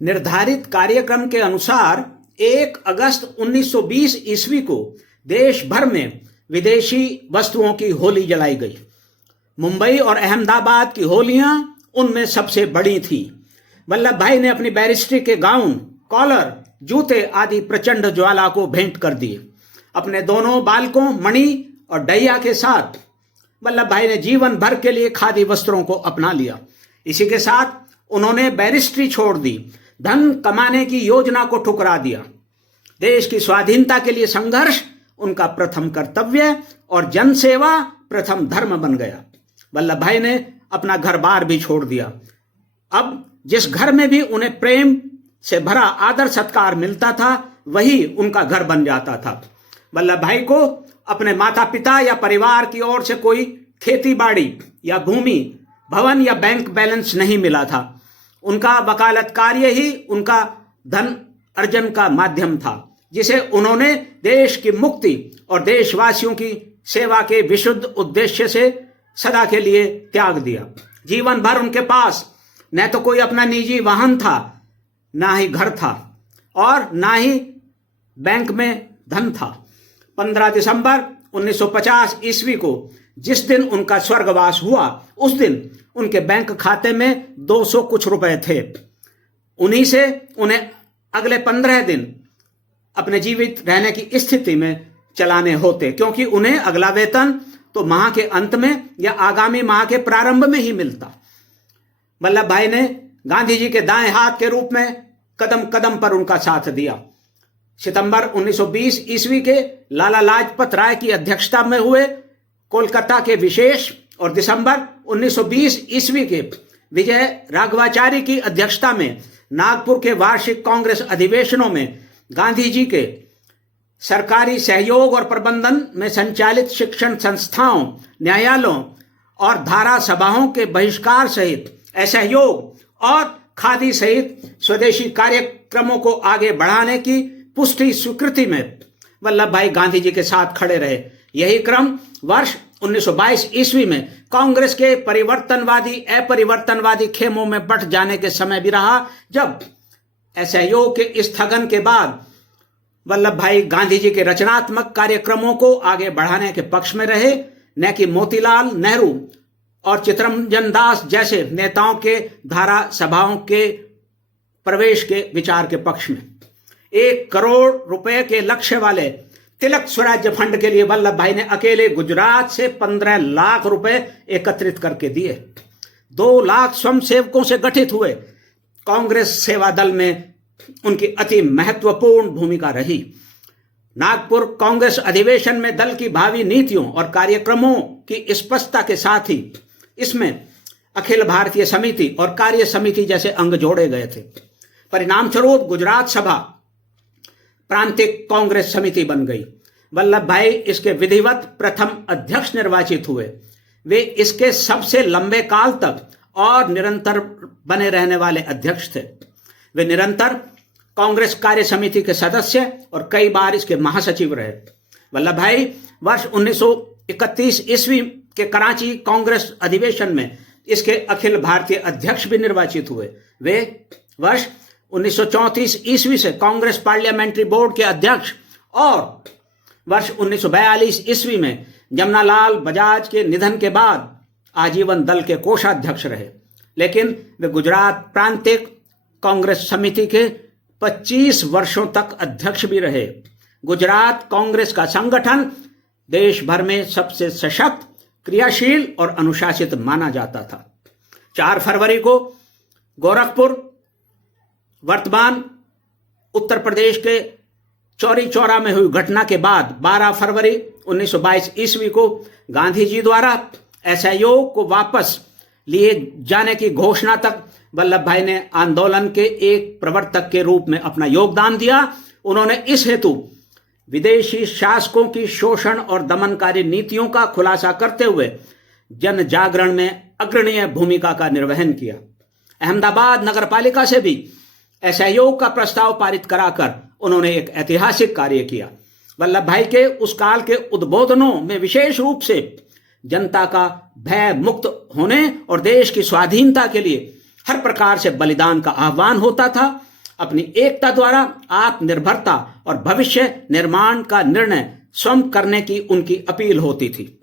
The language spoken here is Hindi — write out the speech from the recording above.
निर्धारित कार्यक्रम के अनुसार 1 अगस्त 1920 ईस्वी को देश भर में विदेशी वस्तुओं की होली जलाई गई। मुंबई और अहमदाबाद की होलियां उनमें सबसे बड़ी थी। वल्लभ भाई ने अपनी बैरिस्ट्री के गाउन, कॉलर, जूते आदि प्रचंड ज्वाला को भेंट कर दिए। अपने दोनों बालकों मणि और डैया के साथ वल्लभ भाई ने जीवन भर के लिए खादी वस्त्रों को अपना लिया। इसी के साथ उन्होंने बैरिस्ट्री छोड़ दी, धन कमाने की योजना को ठुकरा दिया। देश की स्वाधीनता के लिए संघर्ष उनका प्रथम कर्तव्य और जनसेवा प्रथम धर्म बन गया। वल्लभ भाई ने अपना घर बार भी छोड़ दिया। अब जिस घर में भी उन्हें प्रेम से भरा आदर सत्कार मिलता था, वही उनका घर बन जाता था। वल्लभ भाई को अपने माता पिता या परिवार की ओर से कोई खेती बाड़ी या भूमि, भवन या बैंक बैलेंस नहीं मिला था। उनका वकालत कार्य ही उनका धन अर्जन का माध्यम था, जिसे उन्होंने देश की मुक्ति और देशवासियों की सेवा के विशुद्ध उद्देश्य से सदा के लिए त्याग दिया। जीवन भर उनके पास न तो कोई अपना निजी वाहन था, ना ही घर था और ना ही बैंक में धन था। 15 दिसंबर 1950 ईस्वी को जिस दिन उनका स्वर्गवास हुआ, उस दिन उनके बैंक खाते में 200 कुछ रुपए थे। उन्हीं से उन्हें अगले 15 दिन अपने जीवित रहने की स्थिति में चलाने होते, क्योंकि उन्हें अगला वेतन तो माह के अंत में या आगामी माह के प्रारंभ में ही मिलता। वल्लभ भाई ने गांधी जी के दाएं हाथ के रूप में कदम कदम पर उनका साथ दिया। सितंबर 1920 ईस्वी के लाला लाजपत राय की अध्यक्षता में हुए कोलकाता के विशेष और दिसंबर 1920 ईस्वी के विजय राघवाचारी की अध्यक्षता में नागपुर के वार्षिक कांग्रेस अधिवेशनों में गांधी जी के सरकारी सहयोग और प्रबंधन में संचालित शिक्षण संस्थाओं, न्यायालयों और धारा सभाओं के बहिष्कार सहित असहयोग और खादी सहित स्वदेशी कार्यक्रमों को आगे बढ़ाने की पुष्टि स्वीकृति में वल्लभ भाई गांधी जी के साथ खड़े रहे। यही क्रम वर्ष 1922 ईस्वी में कांग्रेस के परिवर्तनवादी अपरिवर्तनवादी खेमों में बंट जाने के समय भी रहा, जब असहयोग के स्थगन के बाद वल्लभ भाई गांधी जी के रचनात्मक कार्यक्रमों को आगे बढ़ाने के पक्ष में रहे, न कि मोतीलाल नेहरू और चित्तरंजन दास जैसे नेताओं के धारा सभाओं के प्रवेश के विचार के पक्ष में। 1 करोड़ रुपए के लक्ष्य वाले तिलक स्वराज्य फंड के लिए वल्लभ भाई ने अकेले गुजरात से 15 लाख रुपए एकत्रित करके दिए। 2 लाख स्वयंसेवकों से गठित हुए कांग्रेस सेवा दल में उनकी अति महत्वपूर्ण भूमिका रही। नागपुर कांग्रेस अधिवेशन में दल की भावी नीतियों और कार्यक्रमों की स्पष्टता के साथ ही इसमें अखिल भारतीय समिति और कार्य समिति जैसे अंग जोड़े गए थे। परिणाम स्वरूप गुजरात सभा प्रांतिक कांग्रेस समिति बन गई। वल्लभ भाई इसके विधिवत प्रथम अध्यक्ष निर्वाचित हुए। वे इसके सबसे लंबे काल तक और निरंतर बने रहने वाले अध्यक्ष थे। वे निरंतर कांग्रेस कार्य समिति के सदस्य और कई बार इसके महासचिव रहे। वल्लभ भाई वर्ष 1931 ईस्वी के कराची कांग्रेस अधिवेशन में इसके अखिल भारतीय अध्यक्ष भी निर्वाचित हुए। वे वर्ष 1934 ईस्वी से कांग्रेस पार्लियामेंट्री बोर्ड के अध्यक्ष और वर्ष 1942 ईस्वी में जमनालाल बजाज के निधन के बाद आजीवन दल के कोषाध्यक्ष रहे। लेकिन वे गुजरात प्रांतिक कांग्रेस समिति के 25 वर्षों तक अध्यक्ष भी रहे। गुजरात कांग्रेस का संगठन देश भर में सबसे सशक्त, क्रियाशील और अनुशासित माना जाता था। 4 फरवरी को गोरखपुर, वर्तमान उत्तर प्रदेश के चौरी चौरा में हुई घटना के बाद 12 फरवरी 1922 ईस्वी को गांधी जी द्वारा असहयोग को वापस लिए जाने की घोषणा तक वल्लभ भाई ने आंदोलन के एक प्रवर्तक के रूप में अपना योगदान दिया। उन्होंने इस हेतु विदेशी शासकों की शोषण और दमनकारी नीतियों का खुलासा करते हुए जन जागरण में अग्रणीय भूमिका का निर्वहन किया। अहमदाबाद नगरपालिका से भी असहयोग का प्रस्ताव पारित कराकर उन्होंने एक ऐतिहासिक कार्य किया। वल्लभ भाई के उस काल के उद्बोधनों में विशेष रूप से जनता का भय मुक्त होने और देश की स्वाधीनता के लिए हर प्रकार से बलिदान का आह्वान होता था। अपनी एकता द्वारा आत्मनिर्भरता और भविष्य निर्माण का निर्णय स्वयं करने की उनकी अपील होती थी।